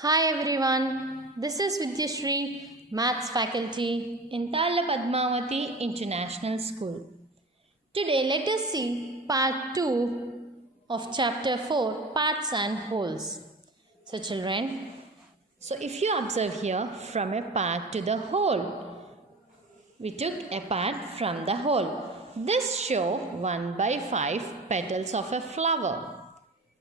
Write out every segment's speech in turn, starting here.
Hi everyone, this is Vidyashree, Maths faculty in Tala Padmavati International School. Today let us see part 2 of chapter 4, Parts and Wholes. So children, if you observe here from a part to the whole, we took a part from the whole. This show 1 by 5 petals of a flower.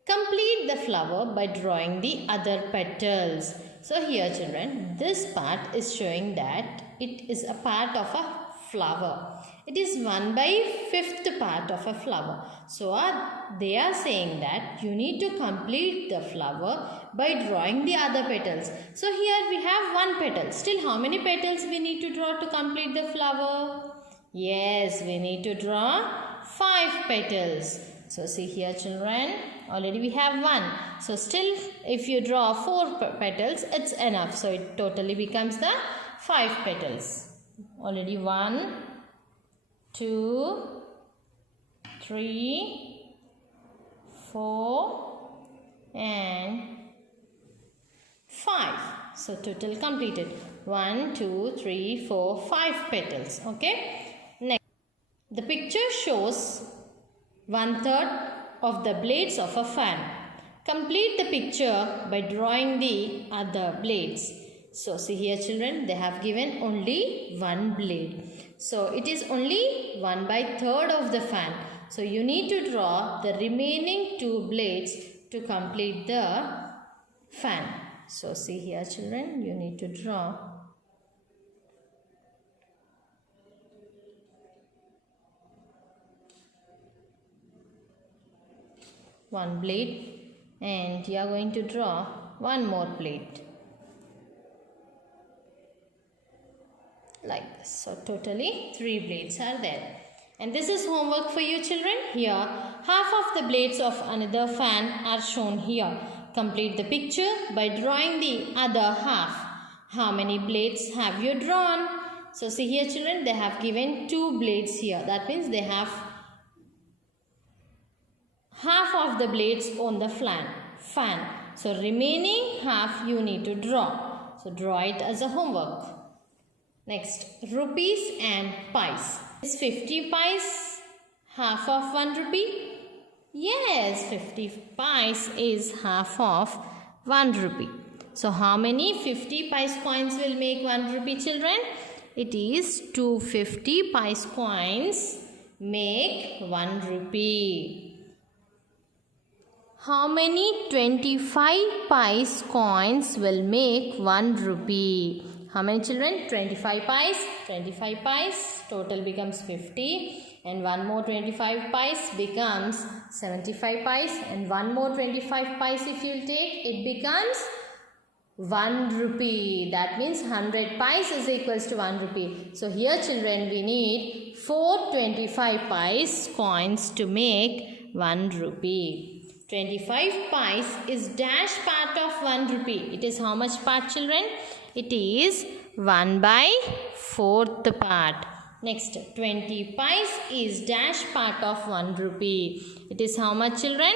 Complete the flower by drawing the other petals. So here children, this part is showing that it is a part of a flower. It is 1 by 5th part of a flower. So they are saying that you need to complete the flower by drawing the other petals. So here we have 1 petal. Still how many petals we need to draw to complete the flower? Yes, we need to draw 5 petals. So see here children, already we have 1. So still if you draw 4 petals, it's enough. So it totally becomes the 5 petals. Already 1, 2, 3, 4 and 5. So total completed. 1, 2, 3, 4, 5 petals. Okay. Next, the picture shows 1/3 of the blades of a fan. Complete the picture by drawing the other blades. So see here children, they have given only 1 blade. So it is only 1/3 of the fan. So you need to draw the remaining 2 blades to complete the fan. So see here children, you need to draw 1 blade and you are going to draw 1 more blade like this. So totally 3 blades are there. And this is homework for you children. Here half of the blades of another fan are shown here. Complete the picture by drawing the other half. How many blades have you drawn? So see here children, they have given 2 blades here. That means they have half of the blades on the fan. So remaining half you need to draw. So draw it as a homework. Next, rupees and pies. Is 50 pies half of 1 rupee? Yes, 50 pies is half of 1 rupee. So how many 50 pies coins will make 1 rupee children? It is 250 pies coins make 1 rupee. How many 25 pies coins will make 1 rupee? How many children? 25 pies. 25 pies. Total becomes 50. And 1 more 25 pies becomes 75 pies. And 1 more 25 pies if you take, it becomes 1 rupee. That means 100 pies is equals to 1 rupee. So here children, we need 4 25 pies coins to make 1 rupee. 25 pies is dash part of 1 rupee. It is how much part children? It is 1/4 part. Next, 20 pies is dash part of 1 rupee. It is how much children?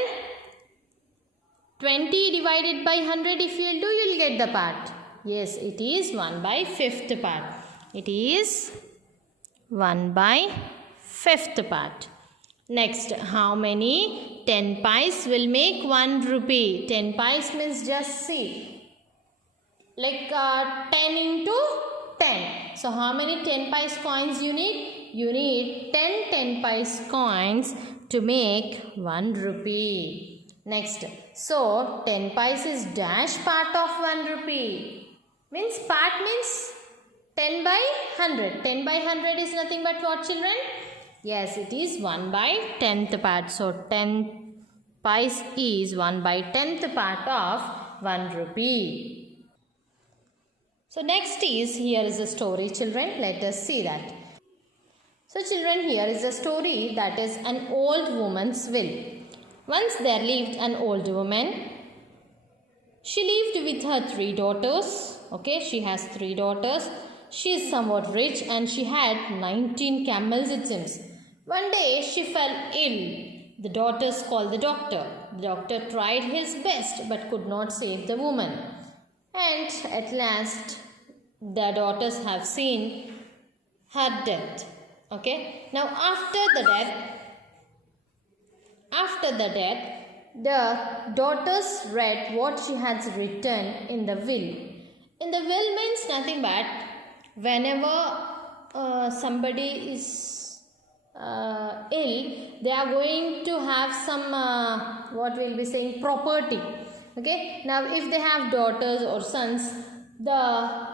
20 divided by 100 if you will do, you will get the part. Yes, it is 1/5 part. It is 1/5 part. Next, how many 10 pies will make 1 rupee? 10 pies means just see. Like 10 into 10. So how many 10 pies coins you need? You need 10 pies coins to make 1 rupee. Next, so 10 pies is dash part of 1 rupee. Means part means 10/100. 10/100 is nothing but what children? Yes, it is 1/10th part. So 10 pies is 1/10th part of 1 rupee. So next is, here is a story children. Let us see that. So children, here is a story that is an old woman's will. Once there lived an old woman. She lived with her 3 daughters. Okay, she has 3 daughters. She is somewhat rich and she had 19 camels it seems. One day she fell ill. The daughters called the doctor. The doctor tried his best but could not save the woman. And at last the daughters have seen her death. Okay, now after the death, the daughters read what she has written in the will. In the will means nothing but whenever somebody is ill, they are going to have some what we'll be saying, property. Okay, now if they have daughters or sons, the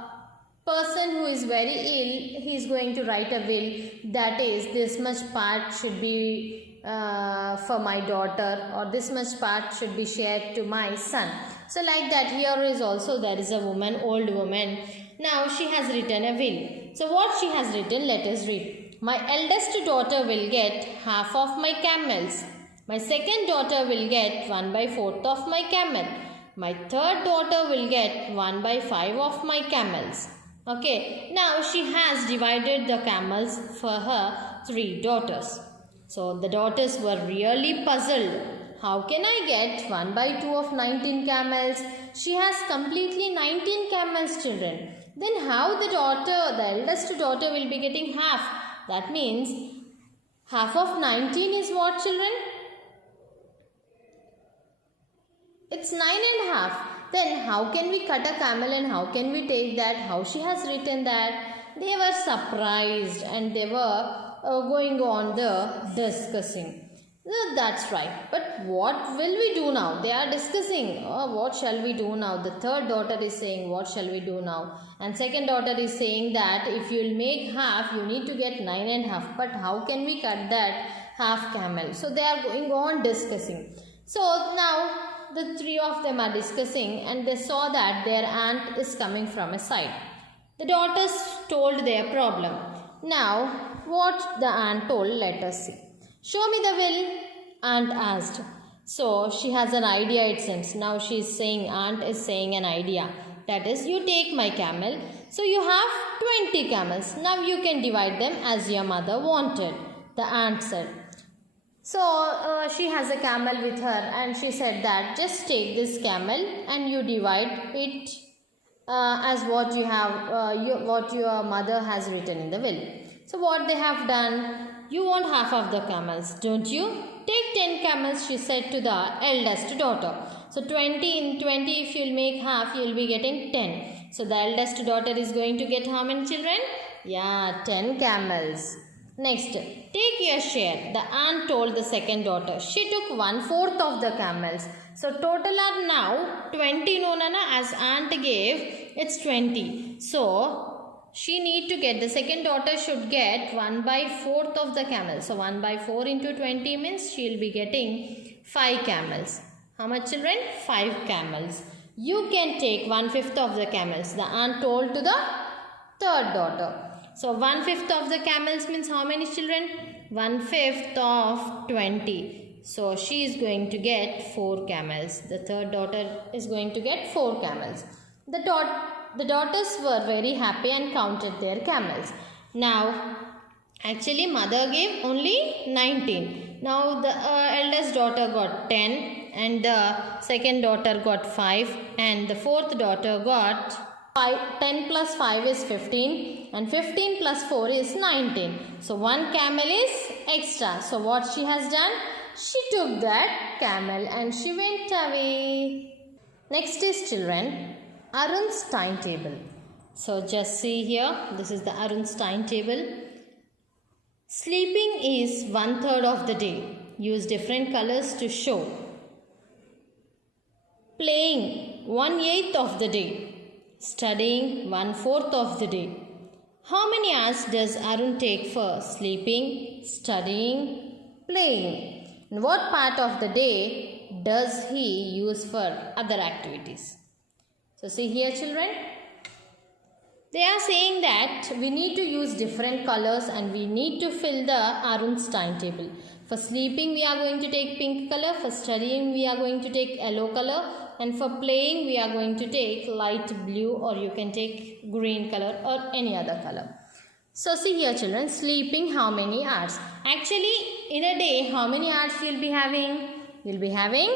person who is very ill, he is going to write a will, that is, this much part should be for my daughter, or this much part should be shared to my son. So like that, here is also there is a woman, old woman. Now she has written a will. So what she has written, let us read. My eldest daughter will get half of my camels. My second daughter will get 1/4 of my camel. My third daughter will get 1/5 of my camels. Okay, now she has divided the camels for her 3 daughters. So the daughters were really puzzled. How can I get 1/2 of 19 camels? She has completely 19 camels, children. Then how the eldest daughter will be getting half? That means half of 19 is what, children? It's 9.5. Then how can we cut a camel and how can we take that? How she has written that? They were surprised and they were going on the discussing. That's right. But what will we do now? They are discussing. Oh, what shall we do now? The third daughter is saying, what shall we do now? And second daughter is saying that if you will make half, you need to get 9.5. But how can we cut that half camel? So they are going on discussing. So now the 3 of them are discussing and they saw that their aunt is coming from a side. The daughters told their problem. Now what the aunt told, let us see. Show me the will, aunt asked. So she has an idea, it seems. Now she is saying, aunt is saying an idea. That is, you take my camel. So you have 20 camels. Now you can divide them as your mother wanted, the aunt said. So she has a camel with her and she said that just take this camel and you divide it as what you have, what your mother has written in the will. So what they have done, you want half of the camels, don't you? Take 10 camels, she said to the eldest daughter. So 20 in 20, if you'll make half, you'll be getting 10. So the eldest daughter is going to get how many children? Yeah, 10 camels. Next, take your share, the aunt told the second daughter. She took 1/4 of the camels. So total are now 20, no, Nana, as aunt gave, it's 20. So she need to get, the second daughter should get 1/4 of the camels. So 1/4 into 20 means she will be getting 5 camels. How much, children? 5 camels. You can take 1/5 of the camels, the aunt told to the third daughter. So 1/5 of the camels means how many, children? 1/5 of 20. So she is going to get 4 camels. The third daughter is going to get 4 camels. The daughters were very happy and counted their camels. Now, actually mother gave only 19. Now the eldest daughter got 10 and the second daughter got 5 and the fourth daughter got 5. 10 plus 5 is 15 and 15 plus 4 is 19. So one camel is extra. So what she has done? She took that camel and she went away. Next is, children, Arun's timetable. So just see here, this is the Arun's timetable. Sleeping is 1/3 of the day. Use different colors to show. Playing 1/8 of the day. Studying 1/4 of the day. How many hours does Arun take for sleeping, studying, playing? And what part of the day does he use for other activities? So see here, children. They are saying that we need to use different colors and we need to fill the Arun's timetable. For sleeping we are going to take pink color, for studying we are going to take yellow color, and for playing we are going to take light blue, or you can take green color or any other color. So see here, children, sleeping how many hours? Actually in a day how many hours you will be having? You will be having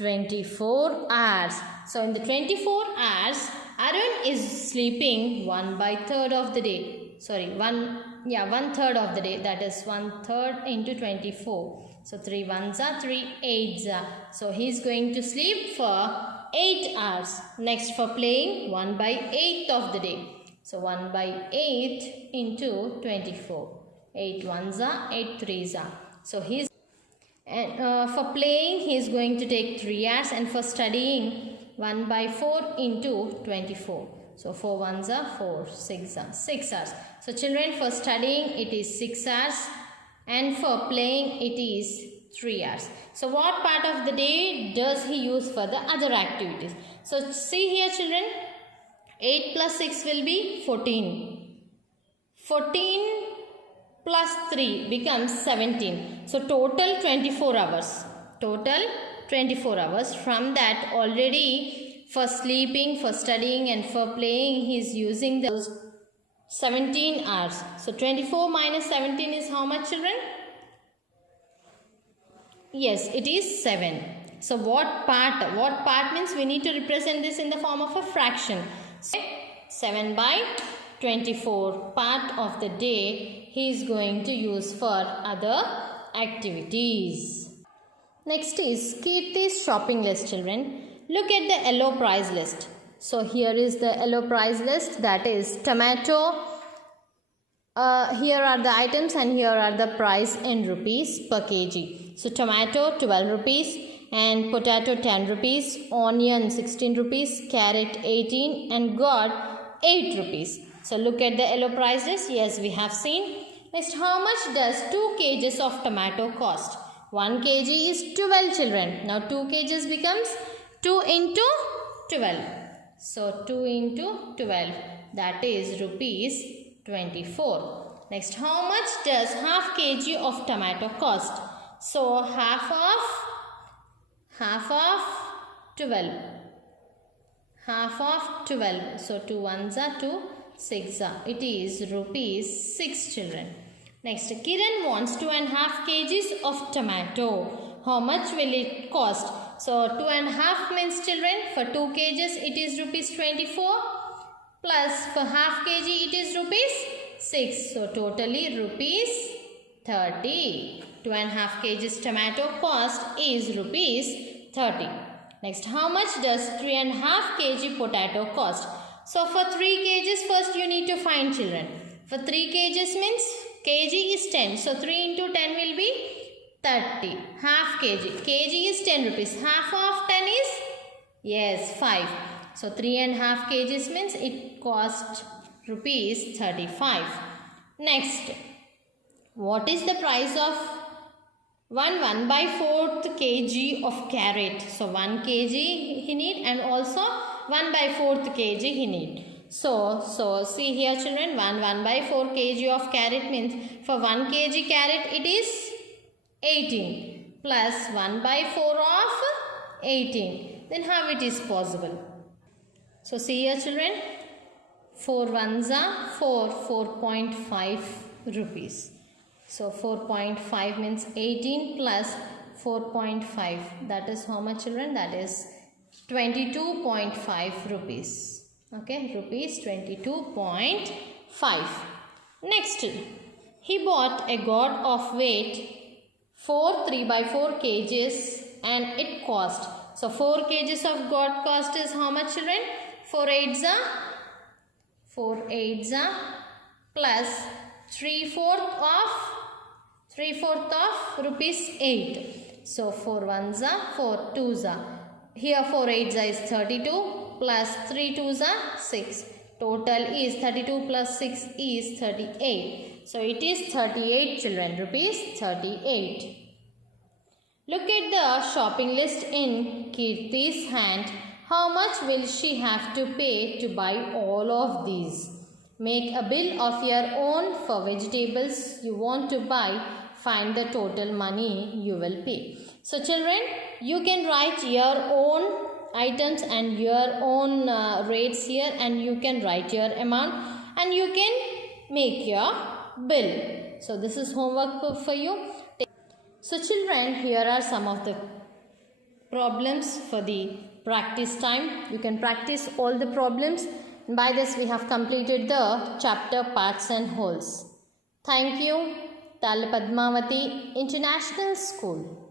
24 hours. So in the 24 hours Arun is sleeping 1/3 of the day. Sorry, 1/3 of the day. That is 1/3 into 24. So 3 ones are 3 eights are. So he is going to sleep for 8 hours. Next, for playing, 1/8 of the day. So 1/8 into 24. 8 ones are 8 threes are. So he's for playing he is going to take 3 hours, and for studying 1/4 into 24. So 4 ones are 4, 6 are 6 hours. So children, for studying it is 6 hours, and for playing it is 3 hours. So what part of the day does he use for the other activities? So see here children, 8 plus 6 will be 14. 14 plus 3 becomes 17. So total 24 hours. Total 24 hours. From that, already for sleeping, for studying and for playing he is using those 17 hours. So 24 minus 17 is how much children? Yes, it is 7. So what part? What part means we need to represent this in the form of a fraction. So 7/24 part of the day he is going to use for other activities. Next is Kirti's shopping list children. Look at the yellow price list. So here is the yellow price list, that is tomato. Here are the items and here are the price in rupees per kg. So tomato 12 rupees and potato 10 rupees, onion 16 rupees, carrot 18 and gourd 8 rupees. So look at the yellow price list. Yes, we have seen. Next, how much does 2 kgs of tomato cost? 1 kg is 12 children. Now 2 kgs becomes 2 into 12. So 2 into 12, that is rupees 24. Next, how much does half kg of tomato cost? So half of 12. Half of 12. So 2 ones are 2, 6 are. It is rupees 6 children. Next, Kiran wants 2.5 kgs of tomato. How much will it cost? So 2.5 means children, for 2 kgs it is rupees 24, plus for half kg it is rupees 6. So totally rupees 30. 2.5 kgs tomato cost is rupees 30. Next, how much does 3.5 kg potato cost? So for 3 kgs first you need to find children. For 3 kgs means kg is 10. So 3 into 10 will be 30. Half kg. Kg is 10 rupees. Half of 10 is? Yes, 5. So 3.5 kgs means it cost rupees 35. Next, what is the price of 1/4 kg of carrot? So 1 kg he need, and also 1/4 kg he need. So see here children, 1/4 kg of carrot means for 1 kg carrot it is 18 plus 1/4 of 18. Then how it is possible? So see here children, 4 ones are 4.5 rupees. So 4.5 means 18 plus 4.5. That is how much children? That is 22.5 rupees. Okay, rupees 22.5. Next, he bought a gourd of weight 4 3/4 kgs and it cost. So 4 kgs of gourd cost is how much children? 4 eights are plus 3/4 of rupees 8. So 4 ones are 4 twos are. Here 4 eights is 32 plus 3 twos are 6. Total is 32 plus 6 is 38. So it is 38 children, rupees 38. Look at the shopping list in Kirti's hand. How much will she have to pay to buy all of these? Make a bill of your own for vegetables you want to buy. Find the total money you will pay. So children, you can write your own items and your own rates here, and you can write your amount and you can make your bill. So this is homework for you. So children, here are some of the problems for the practice time. You can practice all the problems. By this we have completed the chapter parts and wholes. Thank you. Tala Padmavati International School.